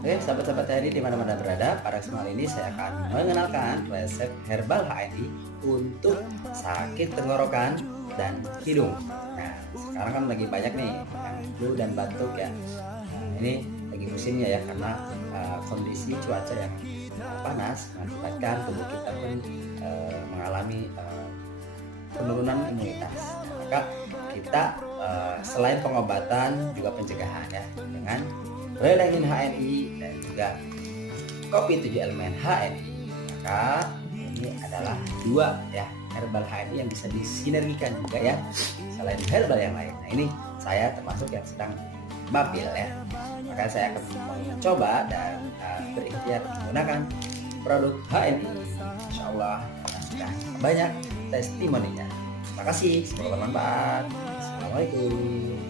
Oke, sahabat-sahabat HNI di mana-mana berada, pada kesempatan ini saya akan mengenalkan resep herbal HNI untuk sakit tenggorokan dan hidung. Nah, sekarang kan lagi banyak nih yang flu dan batuk ya. Nah, ini lagi musimnya ya karena kondisi cuaca yang panas mengakibatkan tubuh kita pun mengalami penurunan imunitas. Nah, maka kita selain pengobatan juga pencegahan ya dengan Relangin HNI dan juga kopi 7 elemen HNI. Maka ini adalah dua ya herbal HNI yang bisa disinergikan juga ya selain herbal yang lain. Nah, ini saya termasuk yang sedang mampir ya. Maka saya akan mencoba dan berikhtiar menggunakan produk HNI. Insya Allah sudah banyak testimoninya. Terima kasih, semoga bermanfaat. Assalamualaikum.